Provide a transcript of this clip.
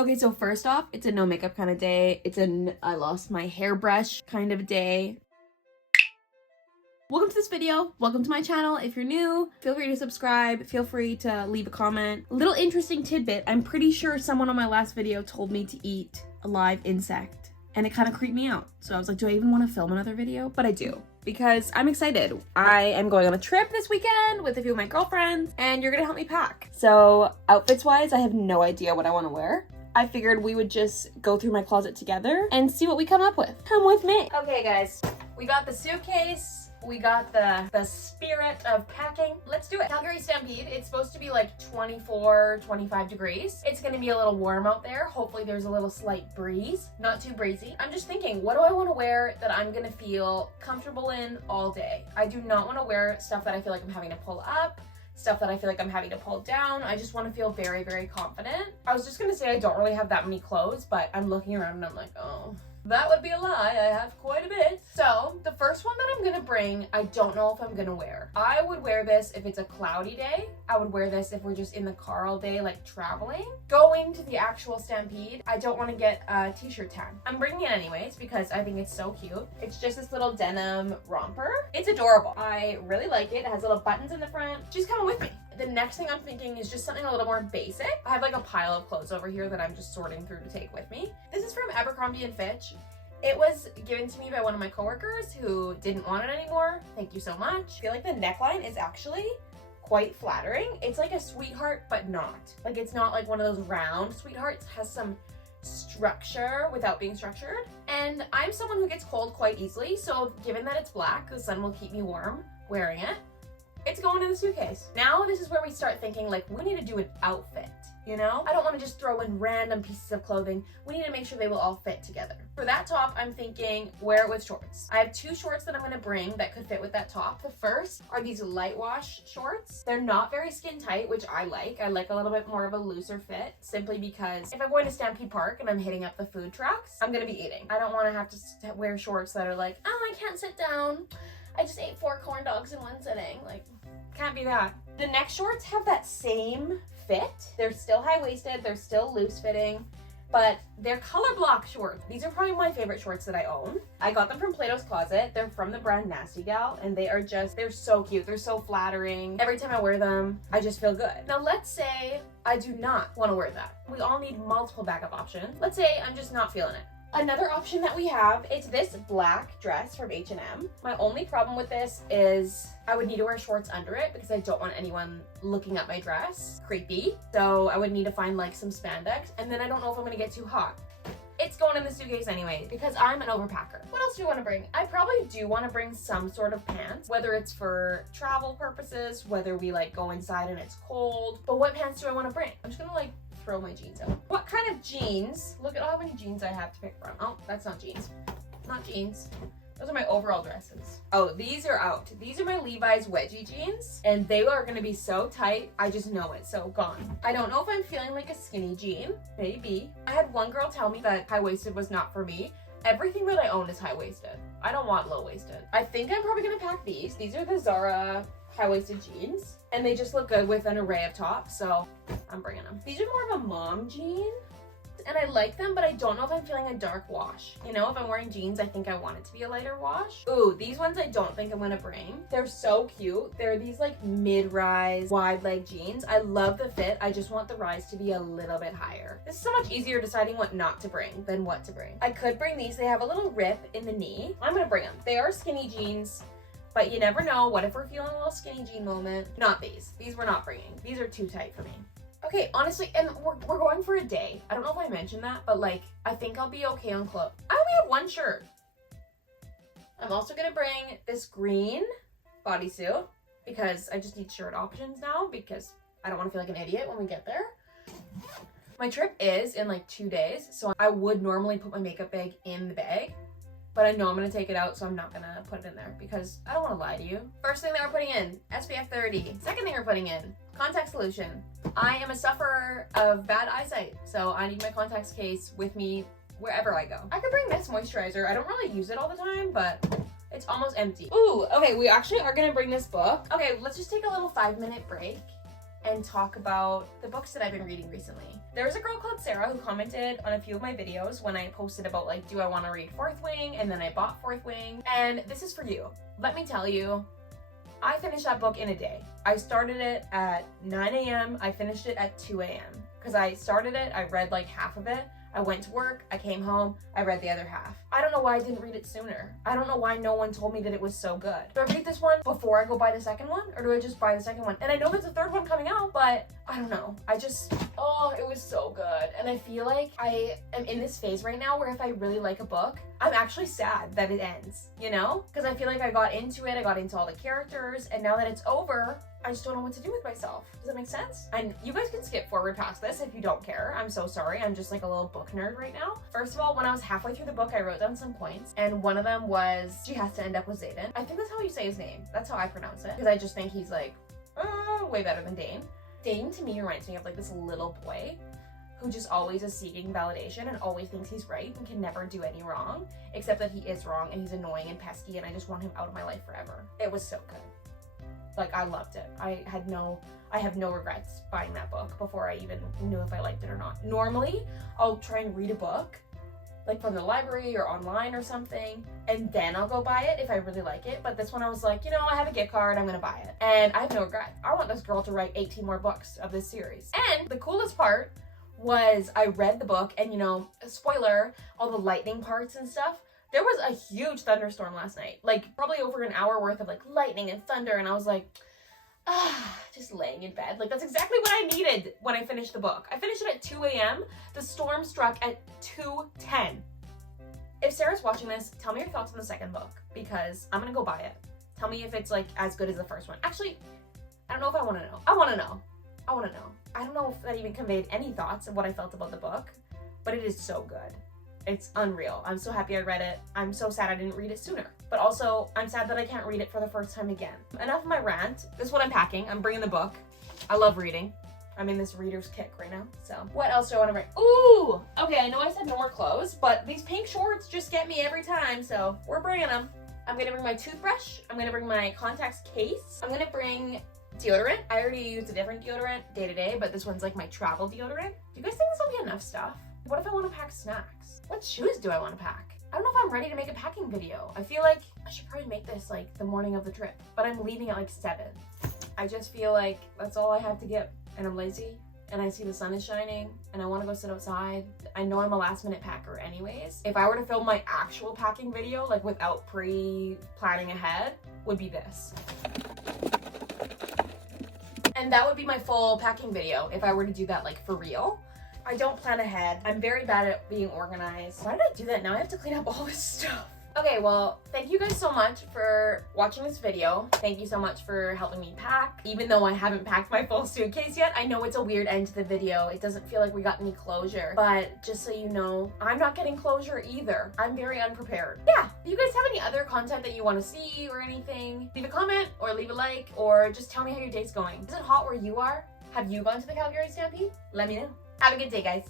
Okay, so first off, it's a no makeup kind of day. It's a I lost my hairbrush kind of day. Welcome to this video. Welcome to my channel. If you're new, feel free to subscribe. Feel free to leave a comment. Little interesting tidbit. I'm pretty sure someone on my last video told me to eat a live insect, and it kind of creeped me out. So I was like, do I even want to film another video? But I do, because I'm excited. I am going on a trip this weekend with a few of my girlfriends, and you're gonna help me pack. So outfits wise, I have no idea what I want to wear. I figured we would just go through my closet together and see what we come up with. Come with me. Okay guys, we got the suitcase. We got the spirit of packing. Let's do it. Calgary Stampede, it's supposed to be like 24, 25 degrees. It's gonna be a little warm out there. Hopefully there's a little slight breeze, not too breezy. I'm just thinking, what do I wanna wear that I'm gonna feel comfortable in all day? I do not wanna wear stuff that I feel like I'm having to pull up, stuff that I feel like I'm having to pull down. I just want to feel very, very confident. I was just gonna say I don't really have that many clothes, but I'm looking around and I'm like, oh, that would be a lie. I have quite a bit. So the first one that I'm gonna bring, I don't know if I'm gonna wear. I would wear this if it's a cloudy day. I would wear this if we're just in the car all day, like traveling. Going to the actual Stampede, I don't want to get a t-shirt tan. I'm bringing it anyways because I think it's so cute. It's just this little denim romper. It's adorable. I really like it. It has little buttons in the front. Just come with me. The next thing I'm thinking is just something a little more basic. I have like a pile of clothes over here that I'm just sorting through to take with me. This is from Abercrombie & Fitch. It was given to me by one of my coworkers who didn't want it anymore. Thank you so much. I feel like the neckline is actually quite flattering. It's like a sweetheart, but not. Like it's not like one of those round sweethearts. It has some structure without being structured. And I'm someone who gets cold quite easily. So given that it's black, the sun will keep me warm wearing it. It's going in the suitcase. Now this is where we start thinking like we need to do an outfit, you know? I don't want to just throw in random pieces of clothing. We need to make sure they will all fit together. For that top, I'm thinking wear it with shorts. I have two shorts that I'm going to bring that could fit with that top. The first are these light wash shorts. They're not very skin tight, which I like. I like a little bit more of a looser fit simply because if I'm going to Stampede Park and I'm hitting up the food trucks, I'm going to be eating. I don't want to have to wear shorts that are like, oh, I can't sit down. I just ate 4 corn dogs in one sitting. Like, can't be that. The next shorts have that same fit. They're still high-waisted, they're still loose-fitting, but they're color block shorts. These are probably my favorite shorts that I own. I got them from Plato's Closet. They're from the brand Nasty Gal, and they're so cute. They're so flattering. Every time I wear them, I just feel good. Now let's say I do not want to wear that. We all need multiple backup options. Let's say I'm just not feeling it. Another option that we have is this black dress from H&M. My only problem with this is I would need to wear shorts under it because I don't want anyone looking at my dress. Creepy. So I would need to find like some spandex, and then I don't know if I'm gonna get too hot. It's going in the suitcase anyway because I'm an overpacker. What else do you want to bring? I probably do want to bring some sort of pants, whether it's for travel purposes, whether we like go inside and it's cold. But what pants do I want to bring? I'm just gonna like throw my jeans out. What kind of jeans? Look at how many jeans I have to pick from. Oh, that's not jeans. Not jeans. Those are my overall dresses. Oh, these are out. These are my Levi's wedgie jeans, and they are gonna be so tight. I just know it, so gone. I don't know if I'm feeling like a skinny jean. Maybe. I had one girl tell me that high-waisted was not for me. Everything that I own is high-waisted. I don't want low-waisted. I think I'm probably gonna pack these. These are the Zara high-waisted jeans, and they just look good with an array of tops, so I'm bringing them. These are more of a mom jean, and I like them, but I don't know if I'm feeling a dark wash. You know, if I'm wearing jeans, I think I want it to be a lighter wash. Ooh, these ones I don't think I'm gonna bring. They're so cute. They're these like mid-rise, wide leg jeans. I love the fit. I just want the rise to be a little bit higher. This is so much easier deciding what not to bring than what to bring. I could bring these. They have a little rip in the knee. I'm gonna bring them. They are skinny jeans, but you never know. What if we're feeling a little skinny jean moment? Not these. These we're not bringing. These are too tight for me. Okay, honestly, and we're going for a day. I don't know if I mentioned that, but like, I think I'll be okay on clothes. I only have one shirt. I'm also gonna bring this green bodysuit because I just need shirt options now because I don't wanna feel like an idiot when we get there. My trip is in like 2 days, so I would normally put my makeup bag in the bag, but I know I'm gonna take it out, so I'm not gonna put it in there because I don't wanna lie to you. First thing that we're putting in, SPF 30. Second thing we're putting in, contact solution. I am a sufferer of bad eyesight, so I need my contacts case with me wherever I go. I could bring this moisturizer. I don't really use it all the time, but it's almost empty. Ooh, okay, we actually are gonna bring this book. Okay, let's just take a little 5-minute break and talk about the books that I've been reading recently. There's a girl called Sarah who commented on a few of my videos when I posted about like, do I want to read Fourth Wing? And then I bought Fourth Wing. And this is for you. Let me tell you, I finished that book in a day. I started it at 9 a.m. I finished it at 2 a.m. Because I started it, I read like half of it. I went to work, I came home, I read the other half. I don't know why I didn't read it sooner. I don't know why no one told me that it was so good. Do I read this one before I go buy the second one? Or do I just buy the second one? And I know there's a third one coming out, but I don't know. Oh, it was so good. And I feel like I am in this phase right now where if I really like a book, I'm actually sad that it ends, you know? Because I feel like I got into it, I got into all the characters, and now that it's over, I just don't know what to do with myself. Does that make sense? And you guys can skip forward past this if you don't care. I'm so sorry. I'm just like a little book nerd right now. First of all, when I was halfway through the book, I wrote down some points, and one of them was she has to end up with Xaden. I think that's how you say his name. That's how I pronounce it, because I just think he's like way better than Dane. Dane to me reminds me of like this little boy who just always is seeking validation and always thinks he's right and can never do any wrong, except that he is wrong and he's annoying and pesky, and I just want him out of my life forever. It was so good. Like, I loved it. I have no regrets buying that book before I even knew if I liked it or not. Normally, I'll try and read a book, like from the library or online or something, and then I'll go buy it if I really like it. But this one I was like, you know, I have a gift card, I'm gonna buy it. And I have no regrets. I want this girl to write 18 more books of this series. And the coolest part was I read the book, and you know, spoiler, all the lightning parts and stuff. There was a huge thunderstorm last night, like probably over an hour worth of like lightning and thunder, and I was like, just laying in bed. Like, that's exactly what I needed when I finished the book. I finished it at 2 a.m. The storm struck at 2:10. If Sarah's watching this, tell me your thoughts on the second book, because I'm gonna go buy it. Tell me if it's like as good as the first one. Actually, I don't know if I want to know. I want to know. I don't know if that even conveyed any thoughts of what I felt about the book, but it is so good. It's unreal. I'm so happy I read it. I'm so sad I didn't read it sooner. But also, I'm sad that I can't read it for the first time again. Enough of my rant. This is what I'm packing. I'm bringing the book. I love reading. I'm in this reader's kick right now. So what else do I want to bring? Ooh! Okay, I know I said no more clothes, but these pink shorts just get me every time, so we're bringing them. I'm going to bring my toothbrush. I'm going to bring my contacts case. I'm going to bring deodorant. I already used a different deodorant day to day, but this one's like my travel deodorant. Do you guys think this will be enough stuff? What if I want to pack snacks? What shoes do I want to pack? I don't know if I'm ready to make a packing video. I feel like I should probably make this like the morning of the trip, but I'm leaving at like 7. I just feel like that's all I have to give, and I'm lazy, and I see the sun is shining, and I want to go sit outside. I know I'm a last minute packer anyways. If I were to film my actual packing video, like without pre-planning ahead, would be this. And that would be my full packing video if I were to do that like for real. I don't plan ahead. I'm very bad at being organized. Why did I do that? Now I have to clean up all this stuff. Okay, well, thank you guys so much for watching this video. Thank you so much for helping me pack. Even though I haven't packed my full suitcase yet, I know it's a weird end to the video. It doesn't feel like we got any closure. But just so you know, I'm not getting closure either. I'm very unprepared. Yeah, if you guys have any other content that you want to see or anything, leave a comment or leave a like, or just tell me how your day's going. Is it hot where you are? Have you gone to the Calgary Stampede? Let me know. Have a good day, guys.